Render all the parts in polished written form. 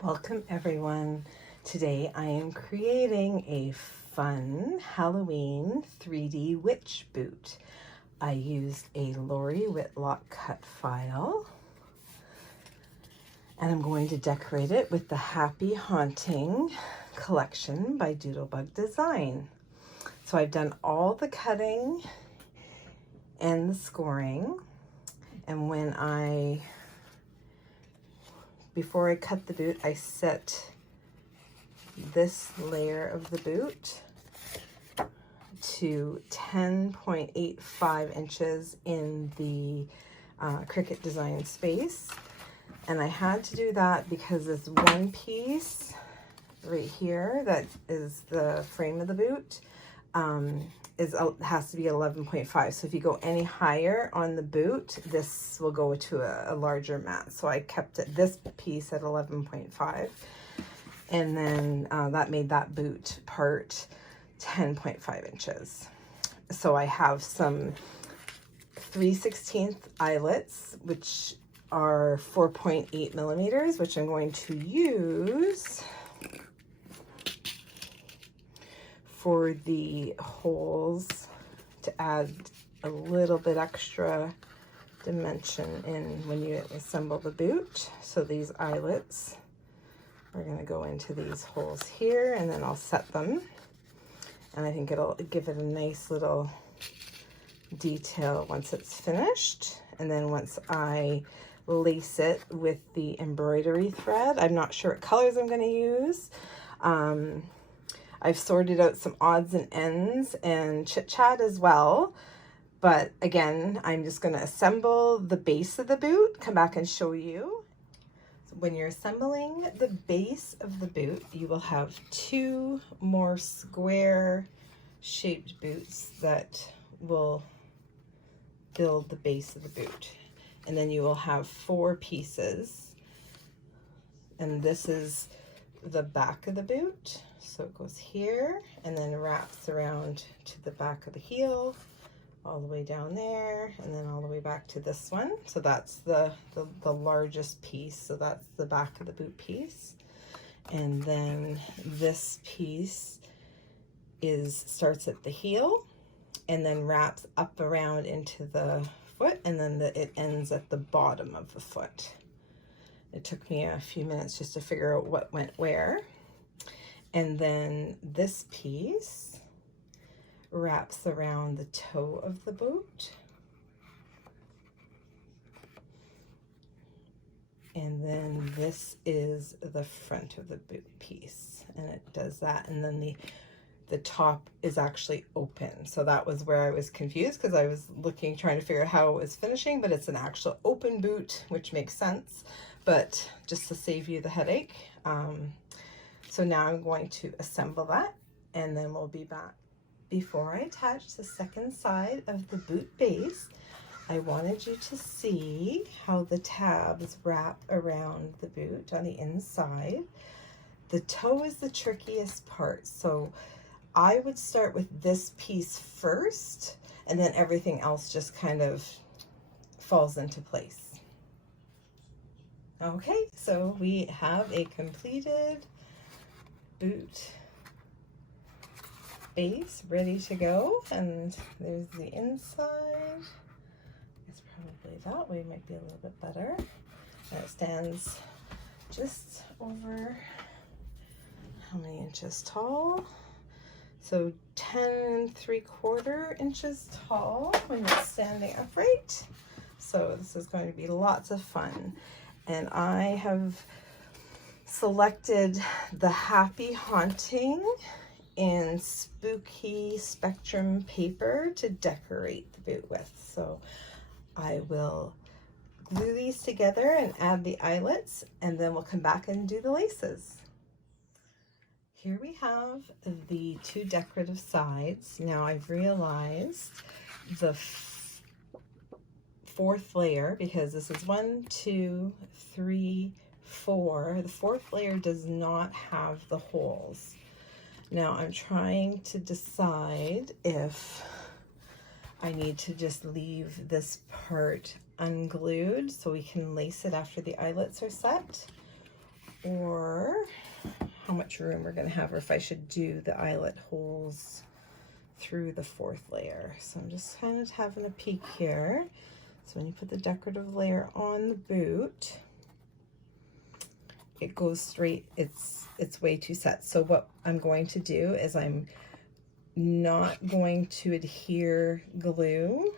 Welcome everyone. Today I am creating a fun Halloween 3D witch boot. I used a Lori Whitlock cut file and I'm going to decorate it with the Happy Haunting collection by Doodlebug Design. So I've done all the cutting and the scoring, and before I cut the boot, I set this layer of the boot to 10.85 inches in the Cricut Design Space. And I had to do that because this one piece right here that is the frame of the boot has to be 11.5. So if you go any higher on the boot, this will go to a larger mat. So I kept this piece at 11.5, and then that made that boot part 10.5 inches. So I have some 3/16 eyelets, which are 4.8 millimeters, which I'm going to use for the holes to add a little bit extra dimension in when you assemble the boot. So these eyelets are going to go into these holes here, and then I'll set them, and I think it'll give it a nice little detail once it's finished. And then once I lace it with the embroidery thread, I'm not sure what colors I'm going to use. I've sorted out some odds and ends and chit chat as well. But again, I'm just going to assemble the base of the boot, come back and show you. So when you're assembling the base of the boot, you will have two more square shaped boots that will build the base of the boot. And then you will have four pieces. And this is the back of the boot. So it goes here and then wraps around to the back of the heel, all the way down there, and then all the way back to this one. So that's the largest piece. So that's the back of the boot piece. And then this piece starts at the heel and then wraps up around into the foot, and then it ends at the bottom of the foot. It took me a few minutes just to figure out what went where. And then this piece wraps around the toe of the boot. And then this is the front of the boot piece, and it does that. And then the top is actually open. So that was where I was confused, because I was trying to figure out how it was finishing, but it's an actual open boot, which makes sense, but just to save you the headache. So now I'm going to assemble that, and then we'll be back. Before I attach the second side of the boot base, I wanted you to see how the tabs wrap around the boot on the inside. The toe is the trickiest part, so I would start with this piece first, and then everything else just kind of falls into place. Okay, so we have a completed boot base ready to go, and there's the inside. It's probably that way might be a little bit better. And it stands just over how many inches tall? So 10 3/4 inches tall when it's standing upright. So this is going to be lots of fun. And I have selected the Happy Haunting in spooky spectrum paper to decorate the boot with. So I will glue these together and add the eyelets, and then we'll come back and do the laces. Here we have the two decorative sides. Now I've realized the fourth layer, because this is 1, 2, 3, 4. The fourth layer does not have the holes. Now I'm trying to decide if I need to just leave this part unglued so we can lace it after the eyelets are set, or how much room we're going to have, or if I should do the eyelet holes through the 4th layer. So I'm just kind of having a peek here. So when you put the decorative layer on the boot, it goes straight, it's way too set. So what I'm going to do is I'm not going to adhere glue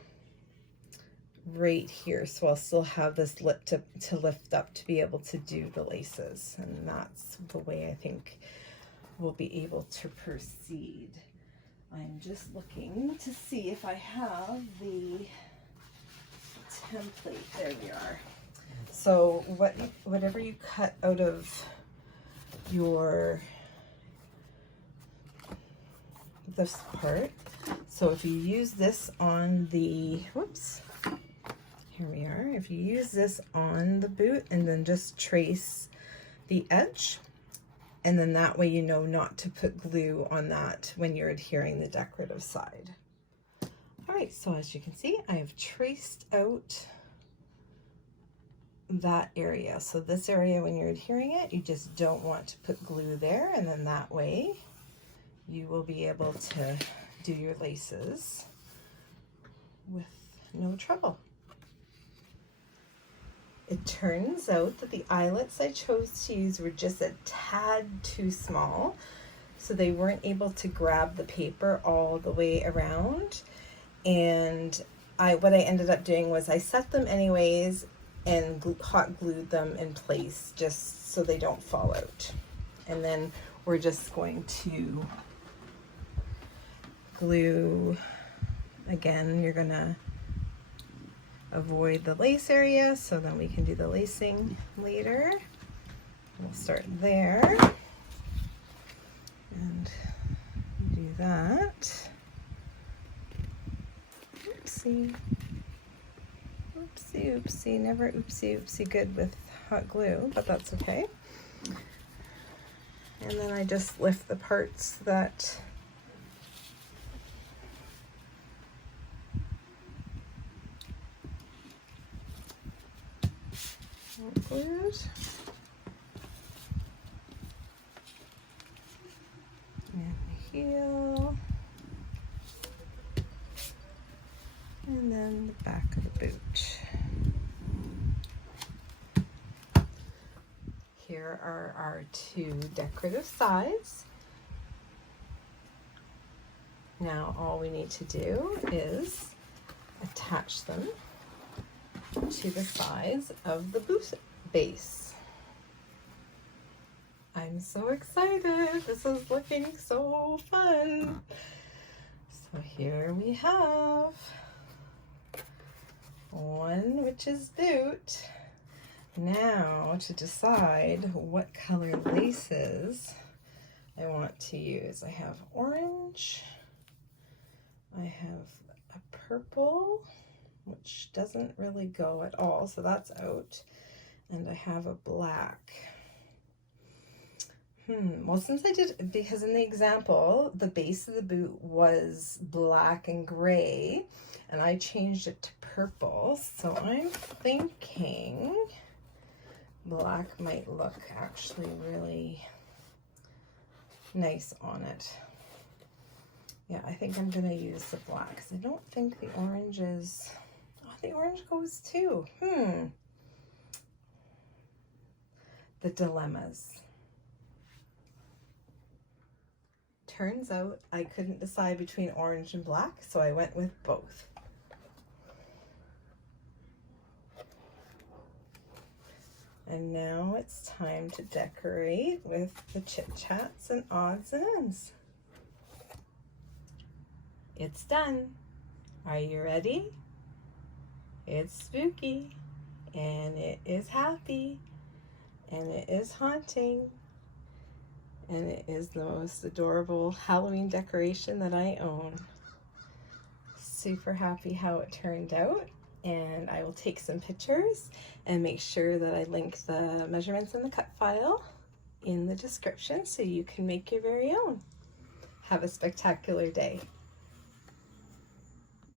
right here, so I'll still have this lip to lift up to be able to do the laces, and that's the way I think we'll be able to proceed. I'm just looking to see if I have the template. There we are. So whatever you cut out of your this part, so if you use this on the, whoops, here we are, if you use this on the boot and then just trace the edge, and then that way you know not to put glue on that when you're adhering the decorative side. All right, so as you can see, I have traced out that area. So this area, when you're adhering it, you just don't want to put glue there, and then that way you will be able to do your laces with no trouble. It turns out that the eyelets I chose to use were just a tad too small, so they weren't able to grab the paper all the way around. And what I ended up doing was I set them anyways and hot glued them in place just so they don't fall out. And then we're just going to glue, again, you're gonna avoid the lace area so then we can do the lacing later. We'll start there and do that. Oopsie, oopsie, oopsie, never oopsie, oopsie good with hot glue, but that's okay. And then I just lift the parts that aren't glued. And the heel. And then the back of the boot. Here are our 2 decorative sides. Now all we need to do is attach them to the sides of the boot base. I'm so excited. This is looking so fun. So here we have one, which is boot. Now to decide what color laces I want to use. I have orange, I have a purple, which doesn't really go at all, so that's out, and I have a black. Well, since I did, because in the example, the base of the boot was black and gray, and I changed it to purple, so I'm thinking black might look actually really nice on it. Yeah, I think I'm gonna use the black, because I don't think the orange is, oh, the orange goes too. The dilemmas. Turns out I couldn't decide between orange and black, so I went with both. And now it's time to decorate with the chit-chats and odds and ends. It's done. Are you ready? It's spooky, and it is happy, and it is haunting, and it is the most adorable Halloween decoration that I own. Super happy how it turned out, and I will take some pictures and make sure that I link the measurements in the cut file in the description so you can make your very own. Have a spectacular day.